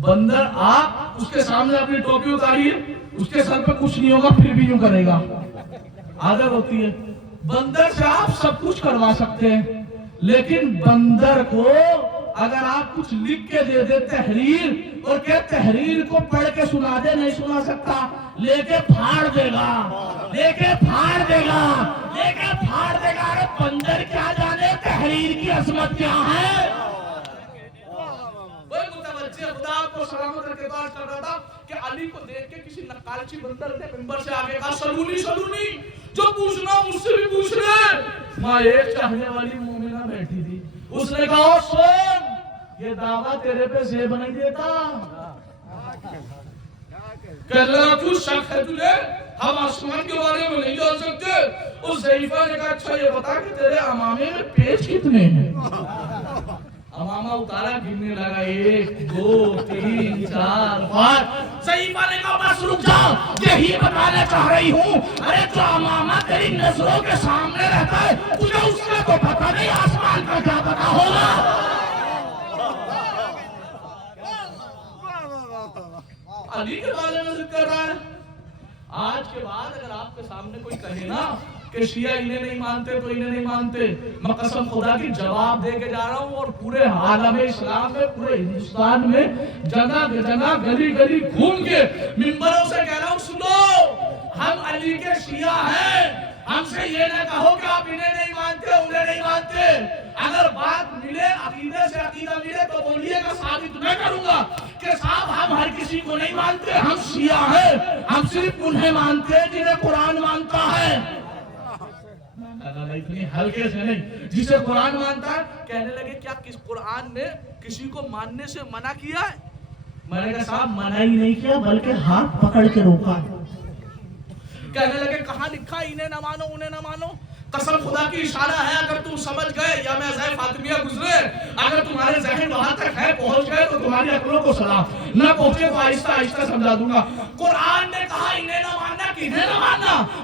بندر، آپ اس کے سامنے اپنی ٹوپی اتاریے، اس کے سر پہ کچھ نہیں ہوگا پھر بھی یوں کرے گا، عادت ہوتی ہے۔ بندر سے آپ سب کچھ کروا سکتے ہیں، لیکن بندر کو اگر آپ کچھ لکھ کے دے دے تحریر، اور کہ تحریر کو پڑھ کے سنا دے، نہیں سنا سکتا، لے کے پھاڑ دے گا، لے کے پھاڑ دے گا، لے کے پھاڑ دے گا۔ ارے بندر کیا جانے تحریر کی عظمت کیا ہے؟ وہ متوجہ خدا کو سلامت رکھے بات کر رہا تھا کہ علی کو دیکھ کے کسی نقالچی بندر نے منبر سے آگے کہا سلونی سلونی، جو پوچھنا مجھ سے بھی پوچھ لے۔ ماں ایک چاہنے والی مومنہ بیٹھی تھی، اس نے کہا سن، یہ دعویٰ تیرے پہ زیب نہیں دیتا، کہہ رہا تو شک ہے تجھے، ہم آسمان کے بارے میں نہیں جان سکتے۔ اس ضعیفہ نے کہا اچھا یہ بتا کہ تیرے امامے میں پیچ کتنے ہیں؟ امامہ اتارا، گننے لگا 1 2 3 4 5۔ ضعیفہ نے کہا بس رک جاؤ، یہی بتانا چاہ رہی ہوں۔ ارے جو امامہ تیری نظروں کے سامنے رہتا ہے، تجھے اس کا تو پتہ نہیں، آسمان کا کیا پتہ ہوگا؟ علی کے بارے میں ذکر کر رہا ہے۔ آج کے بعد اگر آپ کے سامنے کوئی کہے نا کہ شیعہ انہیں نہیں مانتے تو انہیں نہیں مانتے، میں قسم خدا کی جواب دے کے جا رہا ہوں، اور پورے عالم اسلام میں، پورے ہندوستان میں جگہ جگہ گلی گلی گھوم کے منبروں سے کہہ رہا ہوں سنو، ہم علی کے شیعہ ہیں، ہم سے یہ نہ کہو کہ آپ انہیں نہیں مانتے انہیں نہیں مانتے۔ اگر بات ملے عقیدے سے عقیدہ ملے تو بولیے گا، ثابت میں کروں گا کہ صاحب ہم ہر کسی کو نہیں مانتے، ہم شیعہ ہیں، ہم صرف انہیں مانتے جنہیں قرآن مانتا ہے۔ اتنی ہلکے سے نہیں، جسے قرآن مانتا ہے۔ کہنے لگے کیا کس قرآن نے کسی کو ماننے سے منع کیا ہے؟ میں نے کہا صاحب منع ہی نہیں کیا بلکہ ہاتھ پکڑ کے روکا۔ کہنے لگے کہاں لکھا انہیں نہ مانو انہیں نہ مانو؟ قسم خدا کی اشارہ ہے، اگر تم سمجھ گئے یا میں ذہن فاطمیہ گزرے، اگر تمہارے ذہن وہاں تک ہے پہنچ گئے تو تمہاری عقلوں کو سلام، نہ پہنچے تو آہستہ آہستہ سمجھا دوں گا۔ قرآن نے کہا انہیں نہ ماننا، کنہیں نہ ماننا؟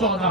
14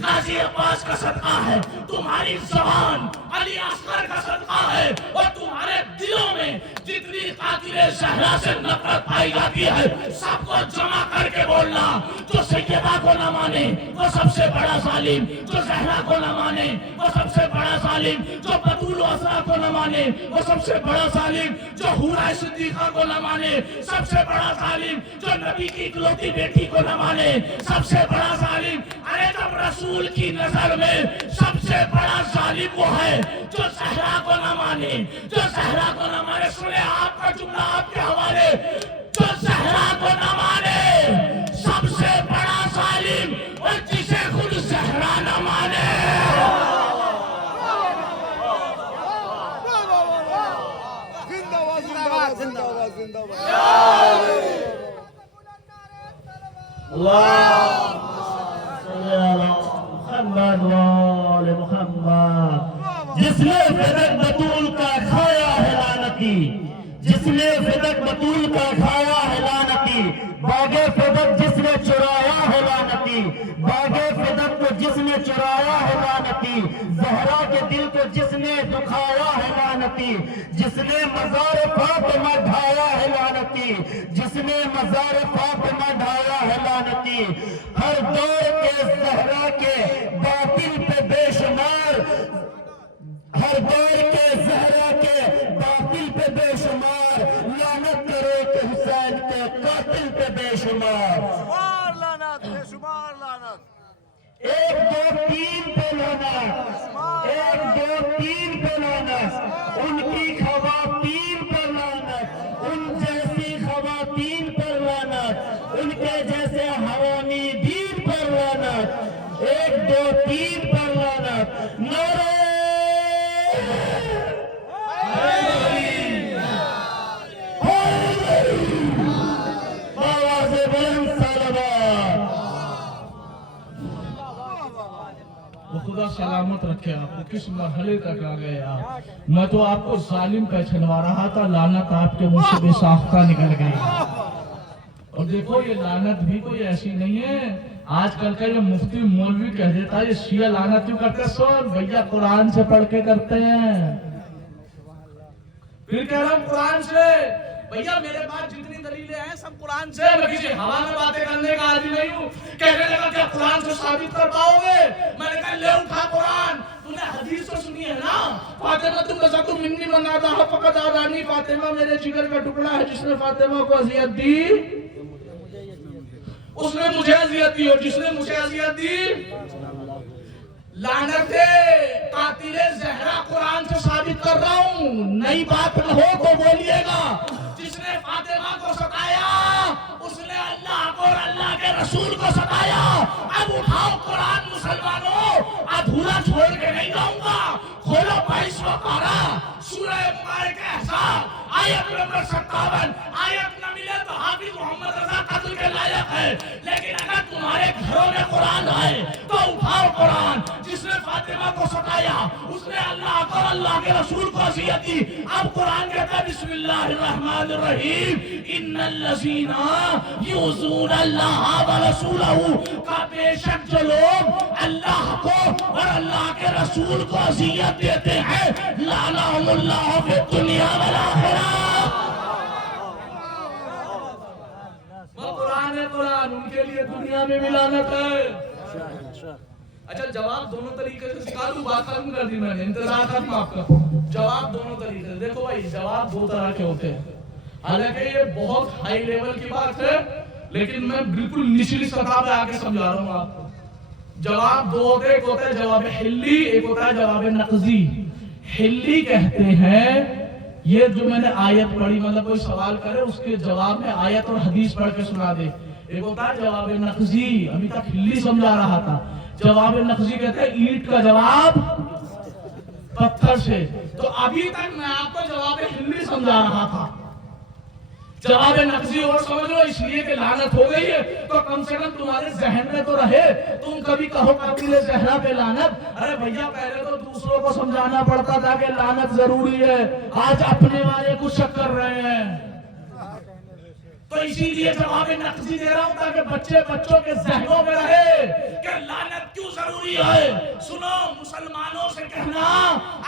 غازی عباس کا صدقہ ہے، تمہاری زبان علی اصغر کا صدقہ ہے، اور تمہارے دلوں میں جتنی قاتل زہرا سے نفرت پائی جاتی ہے سب کو جمع کر کے بولنا، جو سیدہ کو نہ مانے وہ سب سے بڑا ظالم، جو زہرا کو نہ مانے وہ سب سے بڑا ظالم، جو بطول و اسرا کو نہ مانے وہ سب سے بڑا ظالم، جو حورہ صدیقہ کو نہ مانے سب سے بڑا ظالم، جو نبی کی اکلوتی بیٹی کو نہ مانے سب سے بڑا ظالم۔ ارے جب رسول کی نظر میں سب سے بڑا ظالم وہ ہے جو زہرا کو نہ مانے، جو زہرا کو نہ مانے۔ سنے آپ کا جملہ آپ کے حوالے، جو زہرا کو نہ مانے سب سے بڑا ظالم، اور جسے خود زہرا نہ مانے۔ جس نے فدق بطول کا کھایا ہے لعنتی، جس نے فدق بطول کا کھایا ہے لعنتی، باغ فدق جس نے چرایا ہے لعنتی، باغ فدق کو جس نے چرایا ہے لعنتی، زہرا کے دل کو جس نے دکھایا ہے لعنتی، جس نے مزار فاطمہ ڈھایا ہے لعنتی، جس نے مزار فاطمہ ڈھایا ہے لعنتی، ہر دور کے زہرا کے باطل پہ بے شمار، ہر دور کے زہرا کے باطل پہ بے شمار، لعنت کرو کہ حسین کے قاتل پہ بے شمار۔ شمار لعنت، بے شمار لعنت۔ ایک دو تین پہ لعنت، ایک دو تین پہ لعنت، ان کی خواتین پر لعنت، ان جیسی خواتین پر لعنت، ان کے جیسے حوامی دین پر لعنت، ایک دو تین پر لعنت۔ نعرہ خدا سلامت رکھے آپ کو، کس مرحلے تک آ گئے آپ۔ میں تو آپ کو ظالم پہچنوا رہا تھا، لعنت آپ کے منہ سے بے ساختہ نکل گئی۔ اور دیکھو یہ لعنت بھی کوئی ایسی نہیں ہے، آج کل کا یہ مفتی مولوی کہہ دیتا ہے یہ شیعہ لعنت کیوں کرتے، سن بھیا قرآن سے پڑھ کے کرتے ہیں۔ پھر کہہ رہا ہوں قرآن سے، بھیا میرے پاس جتنی دلیلیں ہیں سب قرآن سے، میں کسی ہوا میں باتیں کرنے کا عادی نہیں ہوں۔ کہنے لگا کیا قرآن سے ثابت کر پاؤ گے؟ میں نے کہا لے اٹھا قرآن، تو نے حدیث تو سنی ہے نا، فاطمہ تم بزاتو منی من آدھا فقط آدھانی، فاطمہ میرے جگر کا ٹکڑا ہے، جس نے فاطمہ کو اذیت دی اس نے مجھے اذیت دی، اور جس نے مجھے اذیت دی لعنت قاتل زہرا قرآن سے ثابت کر رہا ہوں، نئی بات نہ ہو تو بولیے گا۔ جس نے فاطمہ کو ستایا اس نے اللہ کو اور اللہ کے رسول کو ستایا۔ اب اٹھاؤ قرآن مسلمانوں، ادھورا چھوڑ کے نہیں جاؤں گا۔ کھولو 22واں پارہ، سورہ مبارک احزاب، آیت نمبر 57۔ آیت نہ ملے تو حافظ محمد رضا قتل کے لائق ہے، لیکن اگر تمہارے گھروں میں قرآن آئے تو اٹھاؤ قرآن۔ جس نے فاطمہ کو ستایا اس نے اللہ کو اور اللہ کے رسول کو اذیت دی۔ اب قرآن کہتا ہے بسم اللہ الرحمن الرحیم، ان الذین یؤذون اللہ ورسولہ، کا بے شک جو لوگ اللہ کو اور اللہ کے رسول کو اذیت دیتے ہیں لعنہم اللہ فی الدنیا والآخرہ۔ قرآن ہے، قرآن ان کے لیے دنیا میں بھی لعنت ہے۔ اچھا جواب دونوں طریقے سے سکھا دوں، بات ختم کر دی میں نے، انتظار ختم آپ کا۔ جواب دونوں طریقے سے، دیکھو بھائی جواب دو طرح کے ہوتے ہیں، حالانکہ یہ بہت ہائی لیول کی بات ہے لیکن میں بالکل نچلی سطح پہ آ کے سمجھا رہا ہوں آپ کو۔ جواب دو ہوتے ہیں، ایک ہوتا ہے جواب حلی، ایک ہوتا ہے جواب نقضی۔ حلی کہتے ہیں یہ جو میں نے آیت پڑھی، مطلب کوئی سوال کرے اس کے جواب میں آیت اور حدیث پڑھ کے سنا دے۔ ایک ہوتا ہے جواب نقضی، ابھی تک حلی سمجھا رہا تھا۔ جواب نقضی کہتے ہیں اینٹ کا جواب پتھر سے۔ تو ابھی تک میں آپ کو جواب حلی سمجھا رہا تھا، جواب نقضی اور سمجھ لو اس لیے کہ لعنت ہو گئی ہے تو کم سے کم تمہارے ذہن میں تو رہے، تم کبھی کہو قاتل زہرا پہ لعنت۔ ارے بھیا پہلے تو دوسروں کو سمجھانا پڑتا تھا کہ لعنت ضروری ہے، آج اپنے والے کو شک کر رہے ہیں۔ تو اسی لیے جواب نقضی دے رہا ہوں تاکہ بچوں کے ذہنوں میں رہے کہ کہ لعنت کیوں ضروری ہے؟ سنو مسلمانوں سے کہنا،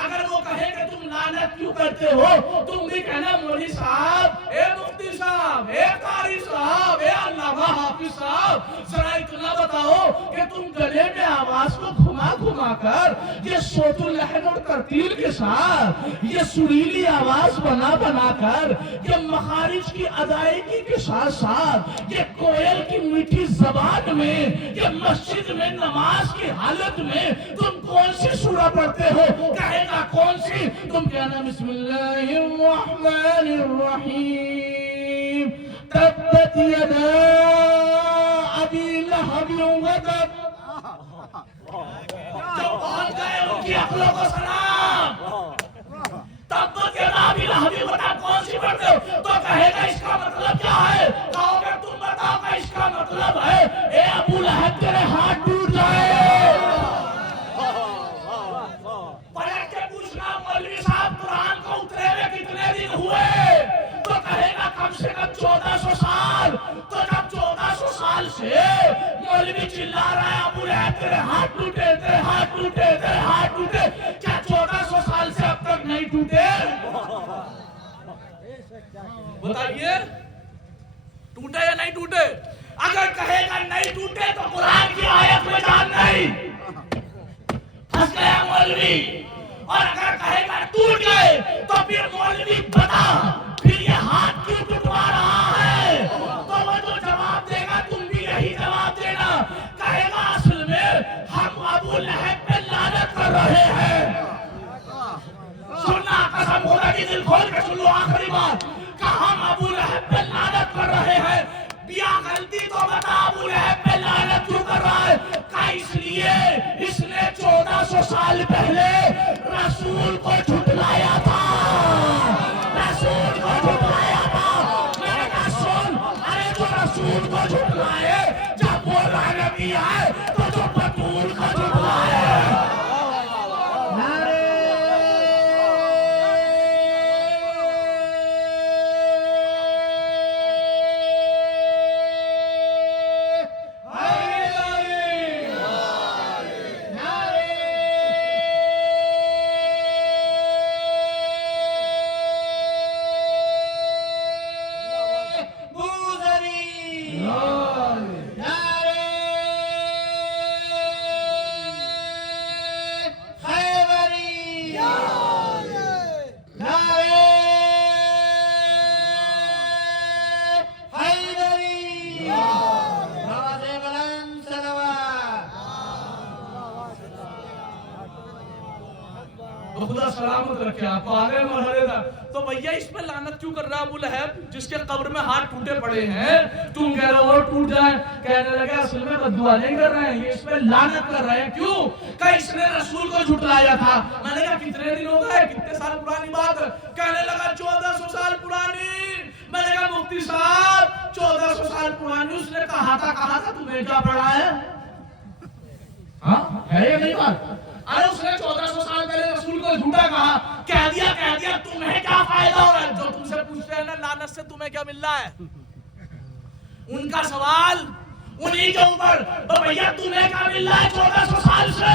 اگر وہ کہے کہ تم لعنت کیوں کرتے ہو، تم بھی کہنا مولوی صاحب، اے مفتی صاحب، اے قاری صاحب، اے علامہ حافظ صاحب، ذرا اتنا بتاؤ کہ تم گلے میں آواز کو گھما گھما کر یہ صوت اللحن اور ترتیل کے ساتھ، یہ سریلی آواز بنا بنا کر، یہ مخارج کی ادائیگی کے ساتھ ساتھ، یہ کوئل کی میٹھی زبان میں، یہ مسجد میں نماز کی حالت میں تم کون سی سورہ پڑھتے ہو؟ کہے گا کون سی؟ تم کہنا بسم اللہ الرحمن الرحیم، تبت یدا ابی لہب وتب۔ جو پہنچ گئے ان کی عقلوں کو سلام۔ تبت یدا ابی لہب وتب کون سی پڑھتے ہو؟ تو کہے گا اس کا مطلب کیا ہے؟ کہو گے تم بتاؤ کہ اس کا مطلب ہے اے ابو لہب تیرے ہاتھ ٹوٹ جائے۔ پلٹ کے پوچھنا مولوی صاحب قرآن کو اترے ہوئے کتنے دن ہوئے؟ تو کہے گا کم سے کم 1400 سال۔ تو جب 1400 سال سے مولوی چلا رہا ہے ابو لہب تیرے ہاتھ ٹوٹے، تیرے ہاتھ ٹوٹے، تیرے ہاتھ ٹوٹے، کیا 1400 سال سے اب تک نہیں ٹوٹے؟ بتائیے ٹوٹے یا نہیں ٹوٹے؟ اگر کہے گا نہیں ٹوٹے تو قرآن کی آیت میں جان نہیں، پھنس گیا مولوی۔ اور اگر کہے گا ٹوٹ گئے تو پھر مولوی بتا پھر یہ ہاتھ کیوں ٹوٹوا رہا ہے؟ تو وہ جو جواب دے گا تم بھی یہی جواب دینا، کہے گا اصل میں ہم ابو لہب پہ لعنت کر رہے ہیں۔ سننا قسم خدا کی، دل کھول کے سن لو آخری بات، کہ ہم ابو لہب پہ لعنت کر رہے ہیں۔ بیا غلطی تو بتا ابو لہب پہ لعنت کیوں کر رہا ہے؟ کہ اس لیے اس نے 1400 سال پہلے رسول کو جھٹلایا تھا، رسول کو جھٹلایا تھا۔ میں نے کہا سن، ارے جو رسول کو جھٹلائے جب وہ لعنتی ہے تو جو بطول کو جھٹلائے۔ خدا سلامت رکھے آپ کو آگے مرحلے تھا۔ تو بھیا اس پہ لعنت کیوں کر رہا ابو لہب جس کے قبر میں ہاتھ ٹوٹے پڑے ہیں؟ تم کہہ رہے ہو اور ٹوٹ جائیں، کہنے لگے اصل میں بددعا نہیں کر رہے ہیں، یہ اس پہ لعنت کر رہے ہیں۔ کیوں؟ کہ اس نے رسول کو جھٹلایا تھا۔ میں نے کہا کتنے دن ہو گئے، کتنے سال پرانی بات ہے؟ کہنے لگا 1400 سال پرانی۔ میں نے کہا مفتی صاحب 1400 سال پرانی اس نے کہا تھا تمہیں کیا پڑھا ہے؟ ہاں ہے یا نہیں بات؟ ارے اس نے 1400 سال پہلے رسول کو جھوٹا کہا، کہہ دیا تمہیں کیا فائدہ ہو رہا ہے؟ جو تم سے پوچھتے ہیں نا لعنت سے تمہیں کیا مل رہا ہے، ان کا سوال انہی کے اوپر، تو بھیا تمہیں کیا مل رہا ہے 1400 سال سے؟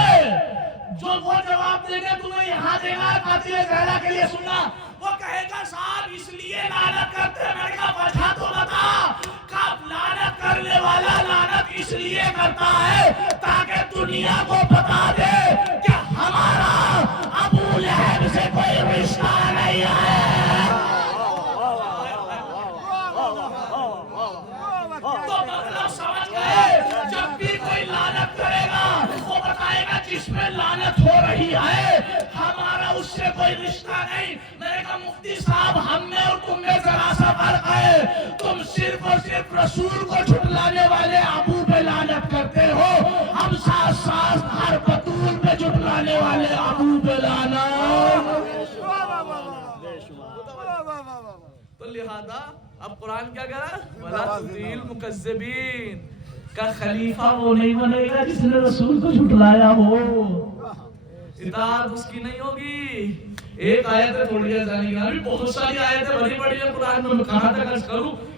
جو وہ جواب دے گا تمہیں یہاں دے گا قاتل زہرا کے لیے سننا، وہ کہے گا صاحب اس لیے لعنت کرتے ہیں۔ میں نے کہا وجہ تو بتا، کب لعنت کرنے والا لعنت اس لیے کرتا ہے تاکہ دنیا کو بتا دے کہ ہمارا ابو لہب سے کوئی رشتہ نہیں ہے۔ تو مطلب سمجھ گئے، جب بھی کوئی لعنت کرے گا وہ بتائے گا جس میں لعنت ہو رہی ہے ہمارا اس سے کوئی رشتہ نہیں۔ میں نے کہا مفتی صاحب ہم میں اور تم میں ذرا سا فرق ہے، تم صرف اور صرف رسول کو جھٹلانے والے ابو پہ لعنت کرتے ہو، ہم ساتھ ساتھ ہر بطول پہ جھٹلانے والے ابو پہ لعنت۔ تو لہذا اب قرآن کیا کہہ رہا ہے؟ وَلَا تُطِیعِ الْمُکَذِّبِینَ، کا خلیفہ وہ نہیں بنے گا جس نے رسول کو جھٹلایا ہو، اطاعت اس کی نہیں ہوگی۔ ایک آیت ہے تھوڑی ہے، بہت ساری آیتیں بڑی بڑی ہیں قرآن میں، کہاں تک عرض کروں؟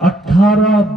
18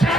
6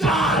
4